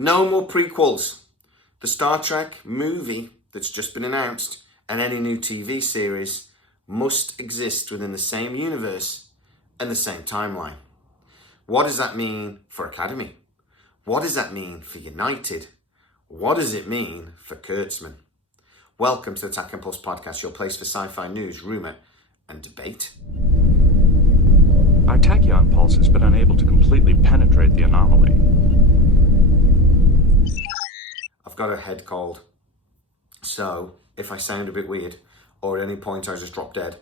No more prequels. The Star Trek movie that's just been announced and any new TV series must exist within the same universe and the same timeline. What does that mean for Academy? What does that mean for United? What does it mean for Kurtzman? Welcome to the Attack and Pulse podcast, your place for sci-fi news, rumour and debate. Our tachyon pulse has been unable to completely penetrate the anomaly. I've got a head cold, so if I sound a bit weird or at any point I just drop dead,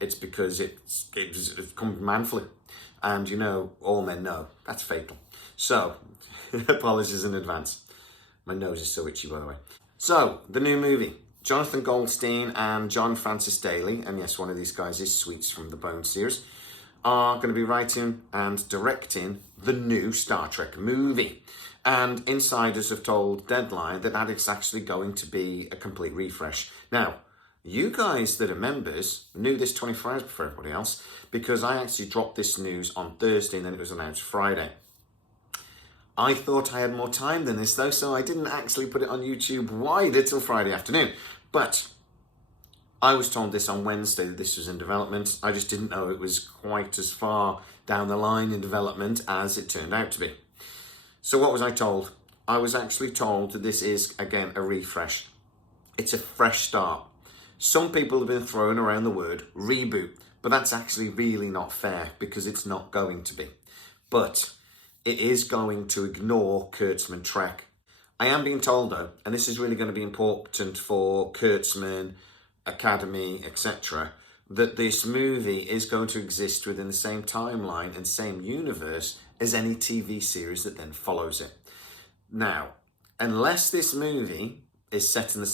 it's because it's come from man flu. And you know, all men know, that's fatal. So, apologies in advance. My nose is so itchy, by the way. So, the new movie. Jonathan Goldstein and John Francis Daly, and yes, one of these guys is Sweets from the Bone series, are going to be writing and directing the new Star Trek movie. And insiders have told Deadline that is actually going to be a complete refresh. Now, you guys that are members knew this 24 hours before everybody else, because I actually dropped this news on Thursday and then it was announced Friday. I thought I had more time than this though, so I didn't actually put it on YouTube wider till Friday afternoon. But I was told this on Wednesday that this was in development. I just didn't know it was quite as far down the line in development as it turned out to be. So what was I told? I was actually told that this is, again, a refresh. It's a fresh start. Some people have been throwing around the word reboot, but that's actually really not fair because it's not going to be. But it is going to ignore Kurtzman Trek. I am being told though, and this is really going to be important for Kurtzman, Academy, etc., that this movie is going to exist within the same timeline and same universe as any TV series that then follows it. Now, unless this movie is set in the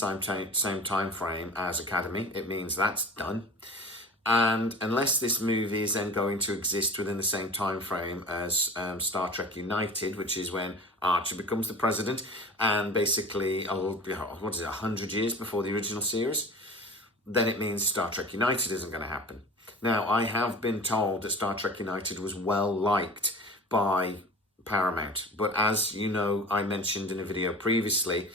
same time frame as Academy, it means that's done. And unless this movie is then going to exist within the same time frame as Star Trek United, which is when Archer becomes the president, and basically, 100 years before the original series, then it means Star Trek United isn't going to happen. Now, I have been told that Star Trek United was well liked by Paramount, but as you know, I mentioned in a video previously,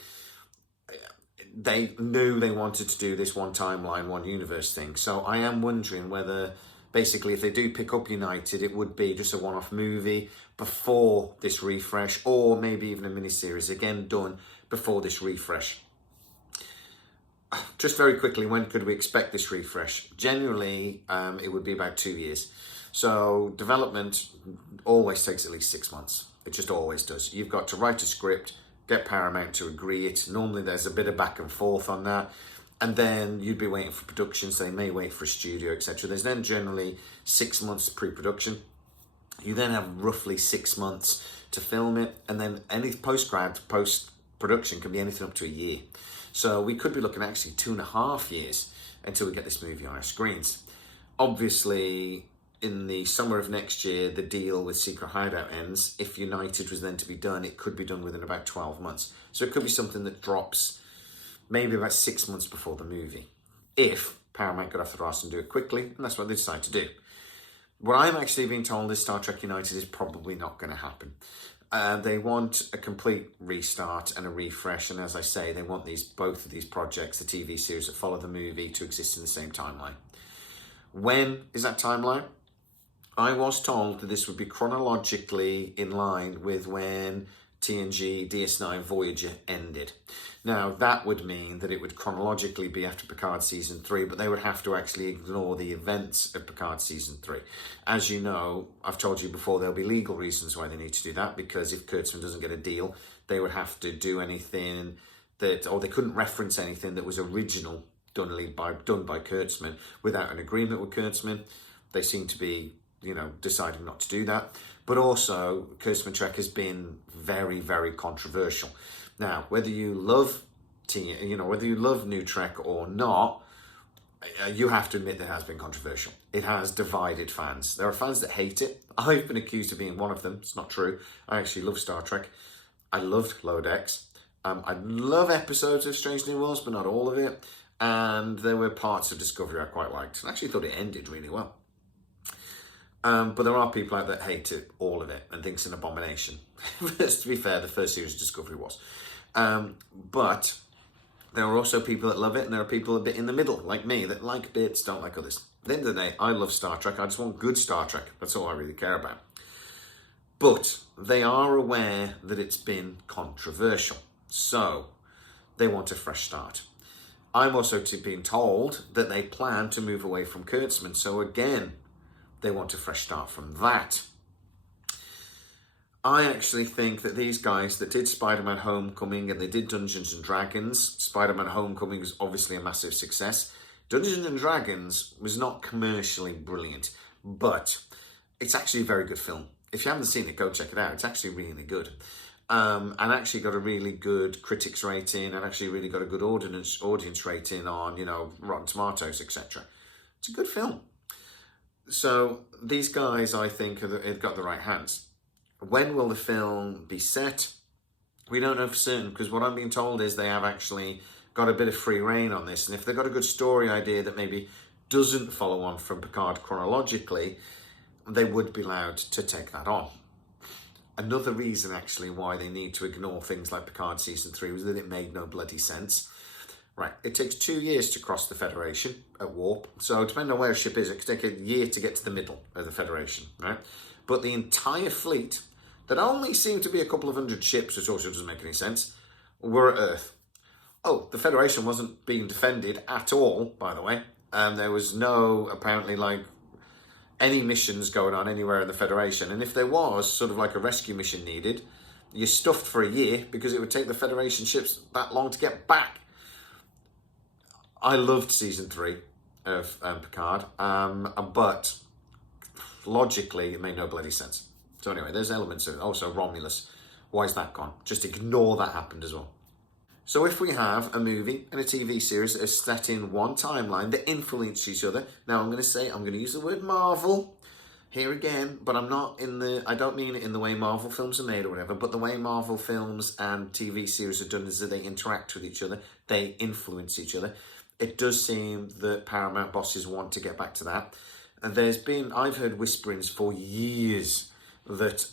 they knew they wanted to do this one timeline, one universe thing. So I am wondering whether, basically, if they do pick up United, it would be just a one-off movie before this refresh, or maybe even a miniseries, again, done before this refresh. Just very quickly, when could we expect this refresh? Generally, it would be about 2 years. So development always takes at least 6 months. It just always does. You've got to write a script, get Paramount to agree it. Normally there's a bit of back and forth on that. And then you'd be waiting for production, so they may wait for a studio, etc. There's then generally 6 months pre-production. You then have roughly 6 months to film it. And then any post-production can be anything up to a year. So we could be looking at actually 2.5 years until we get this movie on our screens. Obviously, in the summer of next year, the deal with Secret Hideout ends. If United was then to be done, it could be done within about 12 months. So it could be something that drops maybe about 6 months before the movie, if Paramount got off the arse and do it quickly, and that's what they decide to do. What I'm actually being told is Star Trek United is probably not going to happen. They want a complete restart and a refresh, and as I say, they want both of these projects, the TV series that follow the movie, to exist in the same timeline. When is that timeline? I was told that this would be chronologically in line with when TNG DS9 Voyager ended. Now, that would mean that it would chronologically be after Picard Season 3, but they would have to actually ignore the events of Picard Season 3. As you know, I've told you before, there'll be legal reasons why they need to do that, because if Kurtzman doesn't get a deal, they would have to do anything or they couldn't reference anything that was original done by Kurtzman without an agreement with Kurtzman. They seem to be deciding not to do that. But also, Kurtzman Trek has been very, very controversial. Now, whether you love New Trek or not, you have to admit that it has been controversial. It has divided fans. There are fans that hate it. I've been accused of being one of them. It's not true. I actually love Star Trek. I loved Lower Decks. I love episodes of Strange New Worlds, but not all of it. And there were parts of Discovery I quite liked. I actually thought it ended really well. But there are people out there that hate it, all of it, and think it's an abomination. To be fair, the first series of Discovery was. But there are also people that love it, and there are people a bit in the middle, like me, that like bits, don't like others. At the end of the day, I love Star Trek. I just want good Star Trek. That's all I really care about. But they are aware that it's been controversial. So they want a fresh start. I'm also being told that they plan to move away from Kurtzman. So again, they want a fresh start from that. I actually think that these guys that did Spider-Man Homecoming and they did Dungeons & Dragons, Spider-Man Homecoming was obviously a massive success. Dungeons & Dragons was not commercially brilliant, but it's actually a very good film. If you haven't seen it, go check it out. It's actually really good. And actually got a really good critics rating and actually really got a good audience rating on, Rotten Tomatoes, etc. It's a good film. So these guys, I think, have got the right hands. When will the film be set? We don't know for certain, because what I'm being told is they have actually got a bit of free reign on this. And if they've got a good story idea that maybe doesn't follow on from Picard chronologically, they would be allowed to take that on. Another reason, actually, why they need to ignore things like Picard Season 3 was that it made no bloody sense. Right, it takes 2 years to cross the Federation at warp. So depending on where a ship is, it could take a year to get to the middle of the Federation, right? But the entire fleet, that only seemed to be a couple of hundred ships, which also doesn't make any sense, were at Earth. Oh, the Federation wasn't being defended at all, by the way. There was no, apparently, any missions going on anywhere in the Federation. And if there was sort of like a rescue mission needed, you're stuffed for a year because it would take the Federation ships that long to get back. I loved Season 3 of Picard, but logically it made no bloody sense. So anyway, there's elements of it. Also, Romulus. Why is that gone? Just ignore that happened as well. So if we have a movie and a TV series that is set in one timeline that influence each other, now I'm going to use the word Marvel here again, but I don't mean it in the way Marvel films are made or whatever, but the way Marvel films and TV series are done is that they interact with each other, they influence each other. It does seem that Paramount bosses want to get back to that. And I've heard whisperings for years that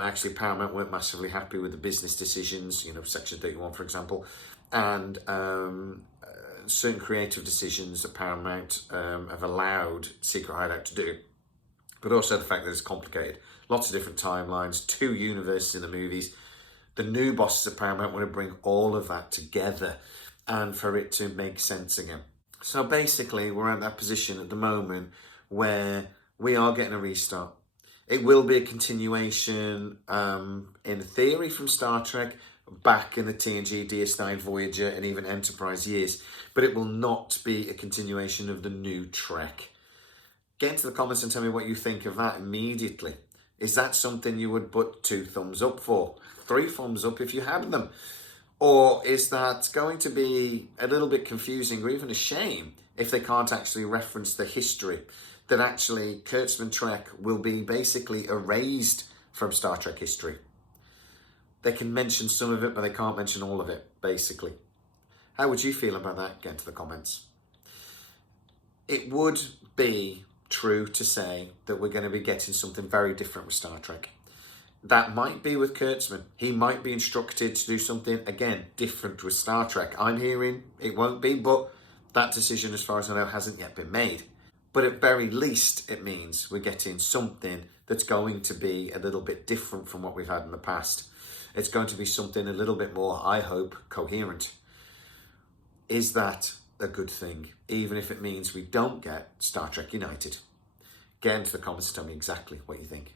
actually Paramount weren't massively happy with the business decisions, Section 31, for example, and certain creative decisions that Paramount have allowed Secret Hideout to do, but also the fact that it's complicated. Lots of different timelines, 2 universes in the movies. The new bosses at Paramount want to bring all of that together and for it to make sense again. So basically, we're at that position at the moment where we are getting a restart. It will be a continuation, in theory, from Star Trek back in the TNG, DS9, Voyager, and even Enterprise years. But it will not be a continuation of the new Trek. Get into the comments and tell me what you think of that immediately. Is that something you would put 2 thumbs up for? 3 thumbs up if you had them? Or is that going to be a little bit confusing or even a shame if they can't actually reference the history? That actually Kurtzman Trek will be basically erased from Star Trek history. They can mention some of it, but they can't mention all of it, basically. How would you feel about that? Get into the comments. It would be true to say that we're going to be getting something very different with Star Trek. That might be with Kurtzman. He might be instructed to do something, again, different with Star Trek. I'm hearing it won't be, but that decision, as far as I know, hasn't yet been made. But at very least, it means we're getting something that's going to be a little bit different from what we've had in the past. It's going to be something a little bit more, I hope, coherent. Is that a good thing? Even if it means we don't get Star Trek United. Get into the comments and tell me exactly what you think.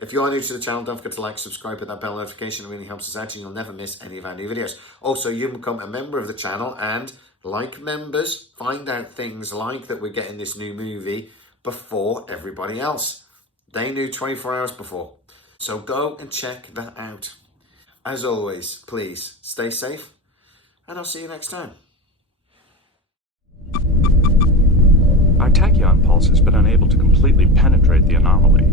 If you are new to the channel, don't forget to like, subscribe, hit that bell notification. It really helps us out and you'll never miss any of our new videos. Also, you can become a member of the channel and, like members, find out things like that we're getting this new movie before everybody else. They knew 24 hours before. So go and check that out. As always, please stay safe and I'll see you next time. Our tachyon pulse has been unable to completely penetrate the anomaly.